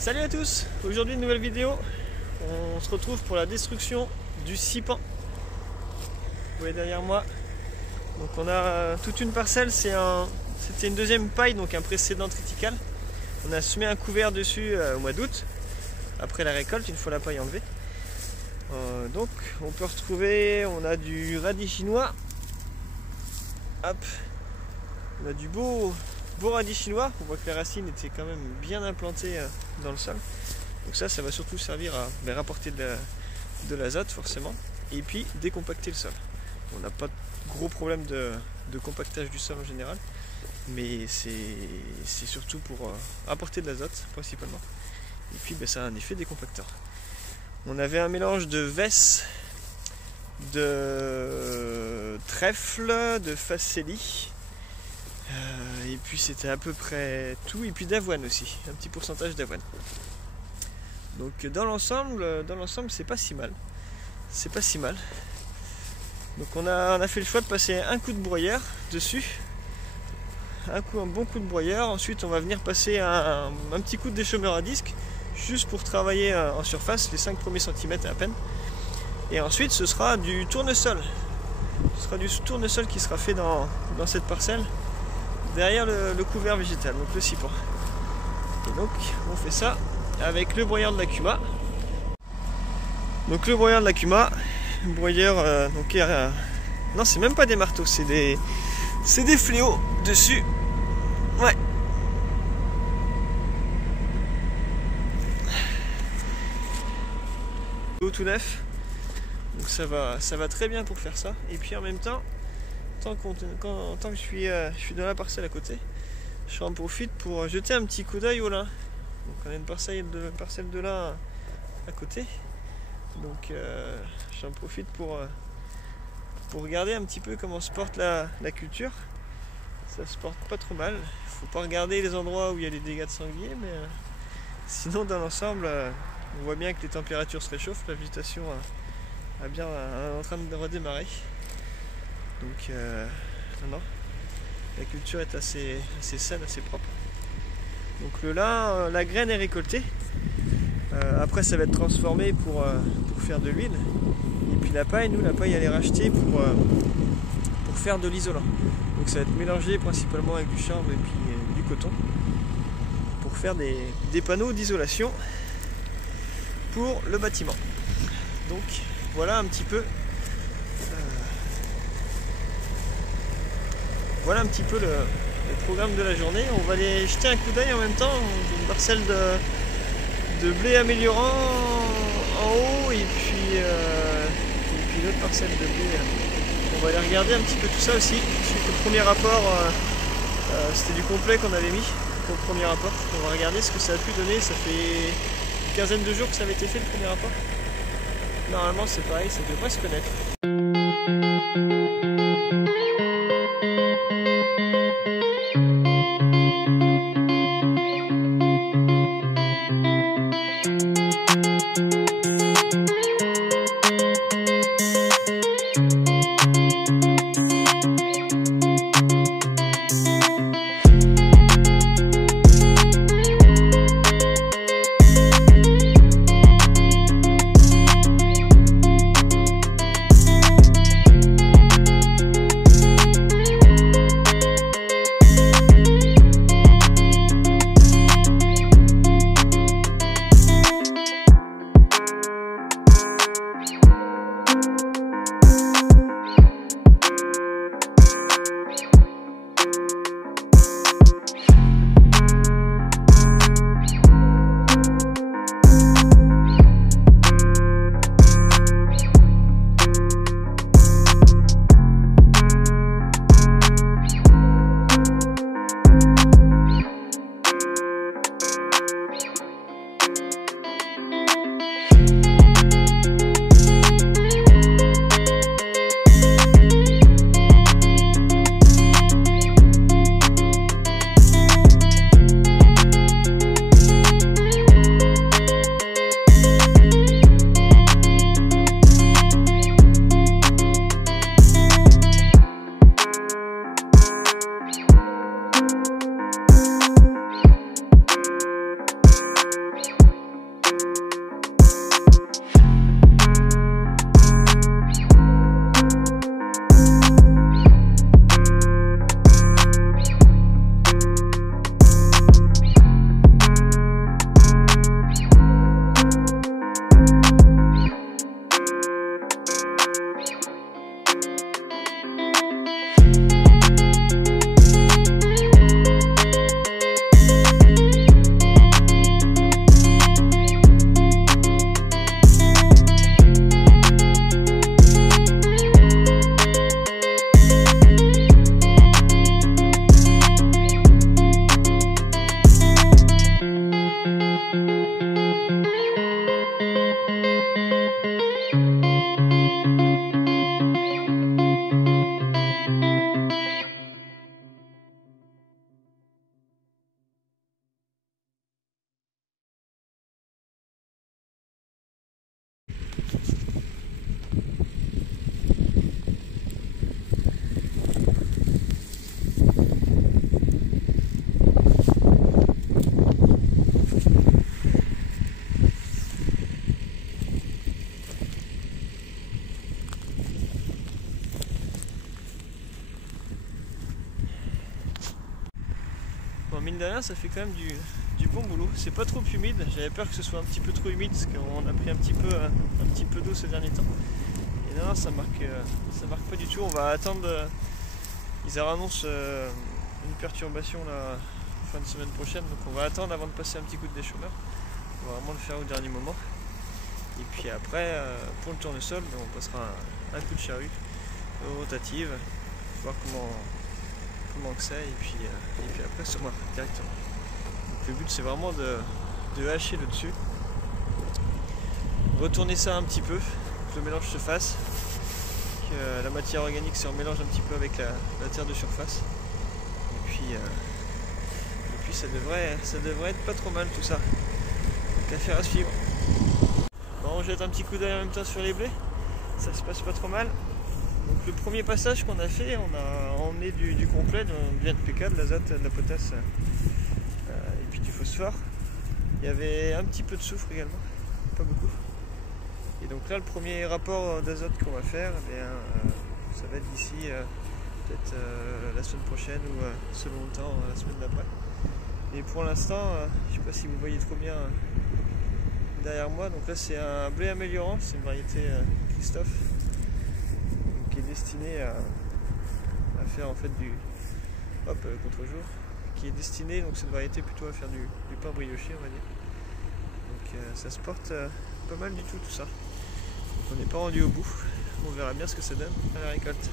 Salut à tous, aujourd'hui une nouvelle vidéo. On se retrouve pour la destruction du Sipan. Vous voyez derrière moi. Donc on a toute une parcelle, c'était une deuxième paille, donc un précédent triticale. On a semé un couvert dessus au mois d'août, après la récolte, une fois la paille enlevée. Donc on peut retrouver, on a du radis chinois. Hop, on a du beau radis chinois. On voit que les racines étaient quand même bien implantées dans le sol. Donc ça va surtout servir à rapporter de l'azote forcément, et puis décompacter le sol. On n'a pas de gros problème de compactage du sol en général, mais c'est surtout pour apporter de l'azote principalement. Et puis ça a un effet décompacteur. On avait un mélange de vesse, de trèfle, de facélie, et puis c'était à peu près tout, et puis d'avoine aussi, un petit pourcentage d'avoine. Donc dans l'ensemble c'est pas si mal. C'est pas si mal. Donc on a fait le choix de passer un coup de broyeur dessus. Un bon coup de broyeur. Ensuite on va venir passer un petit coup de déchaumeur à disque, juste pour travailler en surface, les 5 premiers centimètres à peine. Et ensuite ce sera du tournesol. Ce sera du tournesol qui sera fait dans cette parcelle, derrière le couvert végétal, donc le Sipan. Et donc on fait ça avec le broyeur de l'Akuma. Donc le broyeur de l'Akuma, broyeur non, c'est même pas des marteaux, c'est des fléaux dessus. Ouais. Tout neuf. Donc ça va très bien pour faire ça. Et puis en même temps, tant que je suis dans la parcelle à côté, j'en profite pour jeter un petit coup d'œil au lin. Donc on a une parcelle de lin à côté. Donc j'en profite pour regarder un petit peu comment se porte la culture. Ça se porte pas trop mal. Il faut pas regarder les endroits où il y a des dégâts de sanglier, mais sinon dans l'ensemble, on voit bien que les températures se réchauffent, la végétation est en train de redémarrer. Donc non, la culture est assez saine, assez propre. Donc le lin, la graine est récoltée. Après ça va être transformé pour faire de l'huile. Et puis la paille elle est rachetée pour faire de l'isolant. Donc ça va être mélangé principalement avec du chanvre et puis du coton pour faire des panneaux d'isolation pour le bâtiment. Donc voilà un petit peu le programme de la journée. On va aller jeter un coup d'œil en même temps. Une parcelle de blé améliorant en haut, et puis une autre parcelle de blé. On va aller regarder un petit peu tout ça aussi. Suite au premier rapport, c'était du complet qu'on avait mis pour le premier rapport. On va regarder ce que ça a pu donner. Ça fait une quinzaine de jours que ça avait été fait le premier rapport. Normalement c'est pareil, ça devrait se connaître. là ça fait quand même du bon boulot. C'est pas trop humide, j'avais peur que ce soit un petit peu trop humide parce qu'on a pris un petit peu d'eau ces derniers temps. Et non, ça marque pas du tout. On va attendre, ils annoncent une perturbation la fin de semaine prochaine, donc on va attendre avant de passer un petit coup de déchômeur. On va vraiment le faire au dernier moment. Et puis après, pour le tournesol, on passera un coup de charrue rotative, voir comment que c'est, et puis après sur moi directement. Donc le but c'est vraiment de hacher le dessus, retourner ça un petit peu, que le mélange se fasse, que la matière organique se remélange un petit peu avec la terre de surface. Et puis ça devrait être pas trop mal tout ça. Donc affaire à suivre. Bon, on jette un petit coup d'œil en même temps sur les blés, ça se passe pas trop mal. Donc le premier passage qu'on a fait, on a emmené du complet, du NPK, de l'azote, de la potasse et puis du phosphore. Il y avait un petit peu de soufre également, pas beaucoup. Et donc là le premier rapport d'azote qu'on va faire, eh bien, ça va être d'ici peut-être la semaine prochaine ou selon le temps la semaine d'après. Et pour l'instant, je ne sais pas si vous voyez trop bien derrière moi, donc là c'est un blé améliorant, c'est une variété Christophe, qui est destiné à faire en fait du contre-jour, qui est destiné, donc cette variété plutôt à faire du pain brioché, on va dire. Donc ça se porte pas mal du tout ça. Donc on n'est pas rendu au bout, on verra bien ce que ça donne à la récolte.